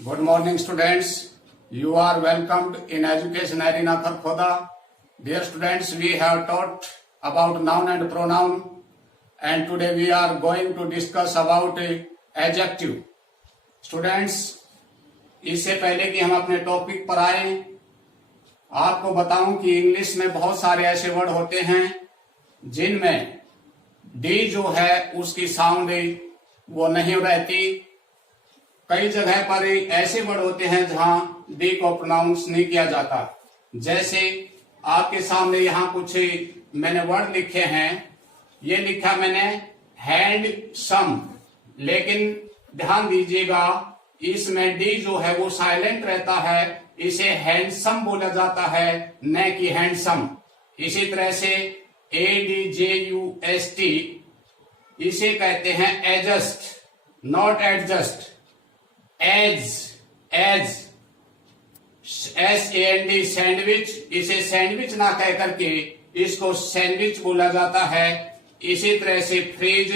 Good morning, students. You are welcomed in Education Arena Kharkhoda. Dear students, we have taught about noun and pronoun, and today we are going to discuss about adjective. Students, इससे पहले कि हम अपने topic पर आए, आपको बताऊं कि इंग्लिश में बहुत सारे ऐसे वर्ड होते हैं जिनमें डी जो है उसकी साउंड वो नहीं रहती। कई जगह पर ऐसे वर्ड होते हैं जहां डी को प्रोनाउंस नहीं किया जाता। जैसे आपके सामने यहाँ कुछ मैंने वर्ड लिखे हैं, ये लिखा मैंने हैंडसम, लेकिन ध्यान दीजिएगा इसमें डी जो है वो साइलेंट रहता है, इसे हैंडसम बोला जाता है, न कि हैंडसम। इसी तरह से ADJUST इसे कहते हैं adjust, not adjust. As SAND sandwich, इसे सैंडविच ना कह करके इसको सैंडविच बोला जाता है। इसी तरह से फ्रीज,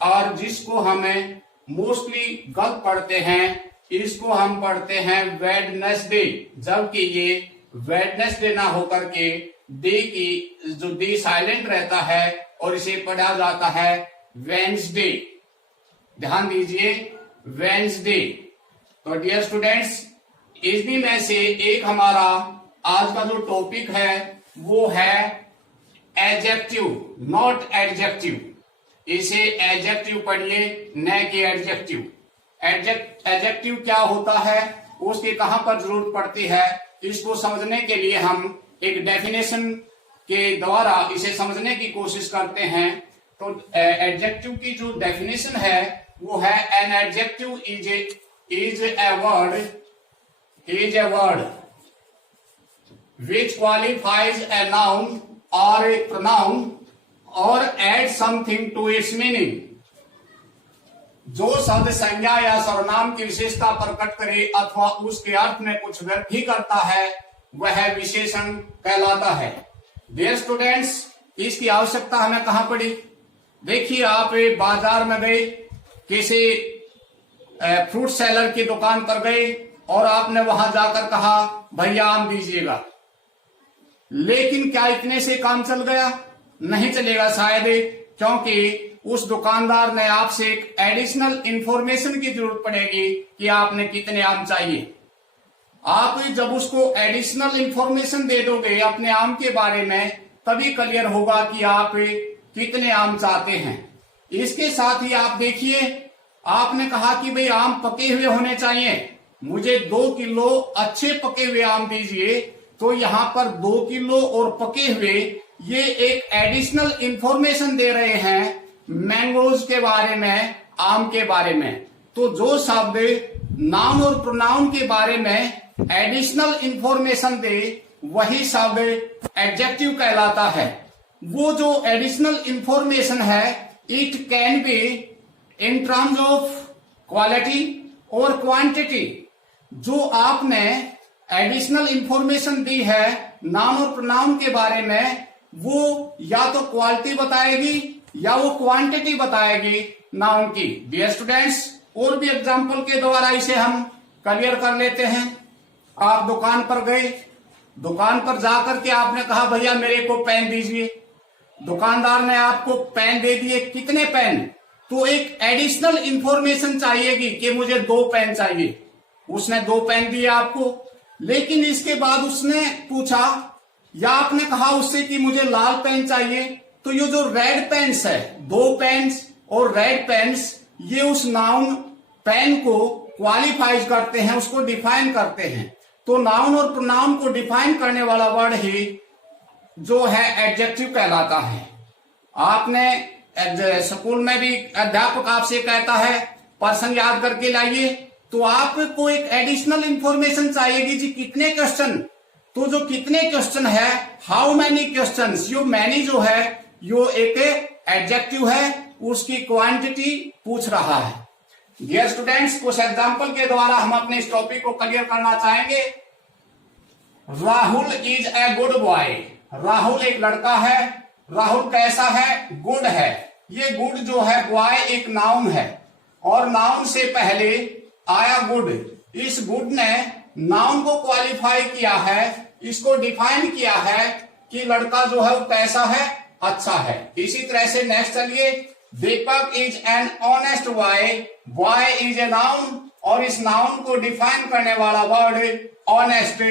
और जिसको हमें मोस्टली गलत पढ़ते हैं इसको हम पढ़ते हैं वेडनेसडे, जबकि ये वेडनेसडे ना होकर के डी की जो डी साइलेंट रहता है और इसे पढ़ा जाता है वेंसडे। ध्यान दीजिए वेंसडे। तो डियर स्टूडेंट्स, इसी में से एक हमारा आज का जो टॉपिक है वो है एडजेक्टिव, नॉट एडजेक्टिव। इसे एडजेक्टिव पढ़िए, न कि एडजेक्टिव। एडजेक्टिव क्या होता है, उसकी कहां पर जरूरत पड़ती है, इसको समझने के लिए हम एक डेफिनेशन के द्वारा इसे समझने की कोशिश करते हैं। तो एडजेक्टिव की जो डेफिनेशन है वो है an adjective is a word which qualifies a noun or a pronoun or adds something to its meaning। जो शब्द संज्ञा या सर्वनाम की विशेषता प्रकट करे अथवा उसके अर्थ में कुछ वृद्धि करता है वह विशेषण कहलाता है। डियर स्टूडेंट्स, इसकी आवश्यकता हमें कहां पड़ी? देखिए, आप बाजार में गए, किसी फ्रूट सेलर की दुकान पर गए और आपने वहां जाकर कहा भैया आम दीजिएगा, लेकिन क्या इतने से काम चल गया? नहीं चलेगा शायद, क्योंकि उस दुकानदार ने आपसे एक एडिशनल इंफॉर्मेशन की जरूरत पड़ेगी कि आपने कितने आम चाहिए। आप जब उसको एडिशनल इंफॉर्मेशन दे दोगे अपने आम के बारे में, तभी क्लियर होगा कि आप कितने आम चाहते हैं। इसके साथ ही आप देखिए, आपने कहा कि भाई आम पके हुए होने चाहिए, मुझे 2 किलो अच्छे पके हुए आम दीजिए। तो यहाँ पर 2 किलो और पके हुए, ये एक एडिशनल इंफॉर्मेशन दे रहे हैं मैंगोज के बारे में, आम के बारे में। तो जो शब्द नाउन और प्रोनाउन के बारे में एडिशनल इंफॉर्मेशन दे वही शब्द एडजेक्टिव कहलाता है। वो जो एडिशनल इंफॉर्मेशन है, it can be in terms of quality और क्वांटिटी। जो आपने एडिशनल इंफॉर्मेशन दी है नाउन और प्रोनाउन के बारे में, वो या तो क्वालिटी बताएगी या वो क्वांटिटी बताएगी नाउन की। डियर स्टूडेंट्स, और भी एग्जांपल के द्वारा इसे हम क्लियर कर लेते हैं। आप दुकान पर गए, दुकान पर जाकर के आपने कहा भैया मेरे को पेन दीजिए। दुकानदार ने आपको पेन दे दिए। कितने पेन? तो एक एडिशनल इंफॉर्मेशन चाहिएगी कि मुझे 2 पेन चाहिए। उसने 2 पेन दिए आपको, लेकिन इसके बाद उसने पूछा या आपने कहा उससे कि मुझे लाल पेन चाहिए। तो ये जो रेड पेन्स है, 2 पेन्स और रेड पेन्स, ये उस नाउन पेन को क्वालिफाइज करते हैं, उसको डिफाइन करते हैं। तो नाउन और प्रोनाउन को डिफाइन करने वाला वर्ड ही जो है एडजेक्टिव कहलाता है। आपने स्कूल में भी अध्यापक आपसे कहता है पर्सन याद करके लाइए, तो आपको एक एडिशनल इंफॉर्मेशन चाहिएगी जी कितने क्वेश्चन। तो जो कितने क्वेश्चन है, how many questions, yo many जो है यो एक एडजेक्टिव है, उसकी क्वांटिटी पूछ रहा है। डियर स्टूडेंट्स, कुछ एग्जांपल के द्वारा हम अपने इस टॉपिक को क्लियर करना चाहेंगे। Rahul is a good boy. Rahul एक लड़का है। राहुल कैसा है? गुड है। ये गुड जो है बॉय एक नाउन है, और नाउन से पहले आया गुड। इस गुड ने नाउन को क्वालिफाई किया है, इसको डिफाइन किया है कि लड़का जो है वो कैसा है, अच्छा है। इसी तरह से नेक्स्ट चलिए, Deepak is an honest boy, boy is a noun, और इस नाउन को डिफाइन करने वाला वर्ड ऑनेस्ट,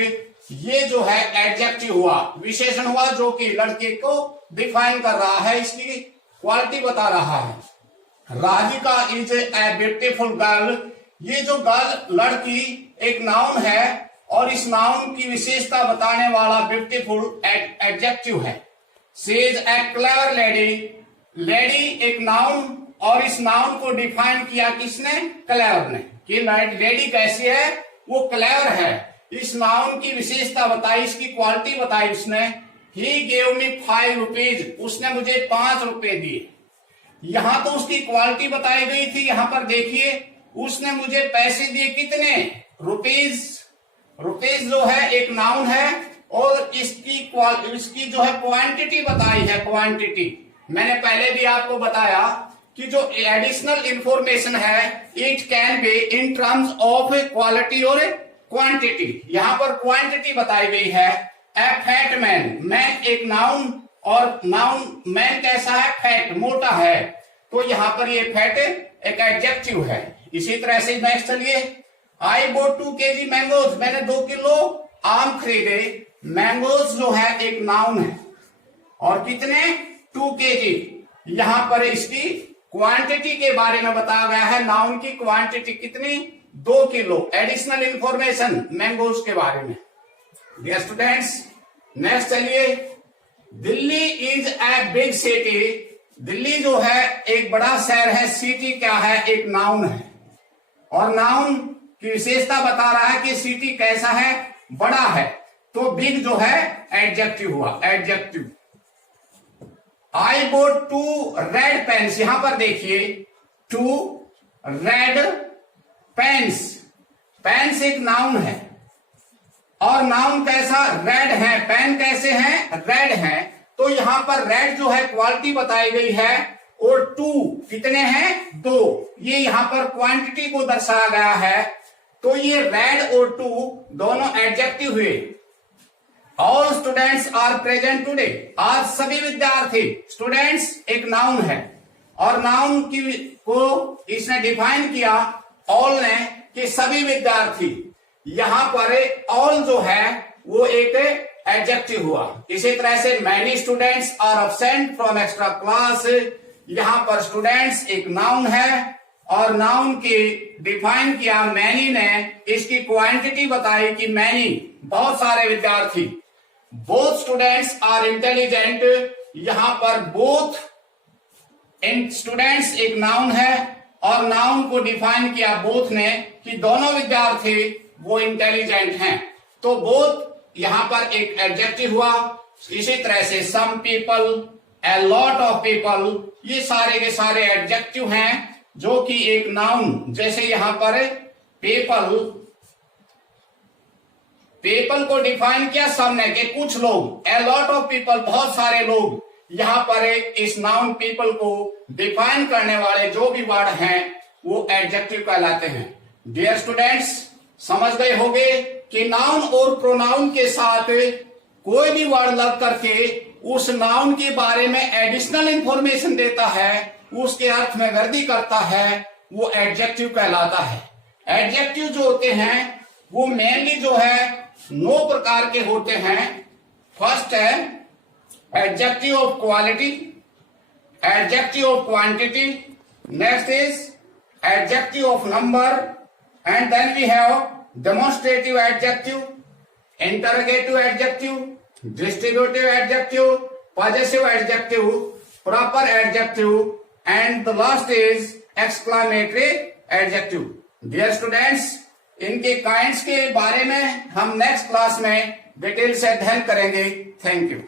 ये जो है एडजेक्टिव हुआ, विशेषण हुआ, जो कि लड़के को डिफाइन कर रहा है, इसकी क्वालिटी बता रहा है। Radhika is a beautiful girl, ये जो गर्ल लड़की एक नाउन है और इस नाउन की विशेषता बताने वाला ब्यूटीफुल एडजेक्टिव है। She is a clever lady, lady एक नाउन और इस नाउन को डिफाइन किया किसने, क्लेवर ने, कि लेडी कैसी है, वो क्लेवर है। इस नाउन की विशेषता बताई, इसकी क्वालिटी बताई उसने। ही गेव मी 5 रुपीज, उसने मुझे 5 रुपए दिए। यहां तो उसकी क्वालिटी बताई गई थी, यहां पर देखिए उसने मुझे पैसे दिए कितने, रुपीज। रुपीज जो है एक नाउन है और इसकी जो है क्वांटिटी बताई है, क्वांटिटी। मैंने पहले भी आपको बताया कि जो एडिशनल इंफॉर्मेशन है it can be in terms of quality और क्वांटिटी। यहां पर क्वांटिटी बताई गई है। ए फैट मैन, मैन एक नाउन और नाउन मैन कैसा है, फैट, मोटा है, तो यहां पर ये फैट एक एडजेक्टिव है। इसी तरह से नेक्स्ट चलिए, आई बोट 2 kg मैंगोज, मैंने 2 किलो आम खरीदे। मैंगोज जो है एक नाउन है और कितने, 2 kg। यहां पर इसकी क्वांटिटी के बारे में बताया गया है, नाउन की क्वांटिटी कितनी, 2 किलो। एडिशनल इंफॉर्मेशन मैंगोज के बारे में। डियर स्टूडेंट्स, नेक्स्ट चलिए, Delhi is a big city, Delhi जो है एक बड़ा शहर है, सिटी क्या है, एक नाउन है और नाउन की विशेषता बता रहा है कि सिटी कैसा है, बड़ा है, तो बिग जो है एडजेक्टिव हुआ, एडजेक्टिव। आई बोट 2 रेड पेन्स, यहां पर देखिए 2 रेड पेन्स, पेन्स एक नाउन है और नाउन कैसा, रेड है, पेन कैसे हैं, रेड है, तो यहां पर रेड जो है क्वालिटी बताई गई है और 2 कितने हैं, 2, ये यहां पर क्वांटिटी को दर्शाया गया है, तो ये रेड और 2 दोनों एडजेक्टिव हुए। All students are present today, आज सभी विद्यार्थी, स्टूडेंट्स एक नाउन है और नाउन को इसने डिफाइन किया ऑल ने, कि सभी विद्यार्थी। यहां पर ऑल जो है वो एक एडजेक्टिव हुआ। इसी तरह से many students are absent from extra class, यहां पर स्टूडेंट्स एक नाउन है और नाउन की डिफाइन किया मैनी ने, इसकी क्वांटिटी बताई कि मैनी बहुत सारे विद्यार्थी। बोथ स्टूडेंट्स आर इंटेलिजेंट, यहां पर बोथ स्टूडेंट्स एक नाउन है और नाउन को डिफाइन किया बोथ ने कि दोनों विद्यार्थी वो इंटेलिजेंट हैं, तो बोथ यहां पर एक एडजेक्टिव हुआ। इसी तरह से some people, a lot of people, ये सारे के सारे एडजेक्टिव हैं जो कि एक नाउन, जैसे यहां पर पीपल, पीपल को डिफाइन किया सबने कि कुछ लोग, ए लॉट ऑफ पीपल बहुत सारे लोग, यहां पर इस नाउन पीपल को डिफाइन करने वाले जो भी वर्ड हैं वो एडजेक्टिव कहलाते हैं। डियर स्टूडेंट्स, समझ गए होंगे कि नाउन और प्रोनाउन के साथ कोई भी वर्ड लग करके उस नाउन के बारे में एडिशनल इंफॉर्मेशन देता है, उसके अर्थ में वृद्धि करता है, वो एडजेक्टिव कहलाता है। एडजेक्टिव जो होते हैं वो मेनली जो है 9 प्रकार के होते हैं। फर्स्ट है adjective of quality, adjective of quantity, next is adjective of number, and then we have demonstrative adjective, interrogative adjective, distributive adjective, possessive adjective, proper adjective, and the last is exclamatory adjective. Dear students, इनके kinds के बारे में हम next class में detail से अध्ययन करेंगे। Thank you.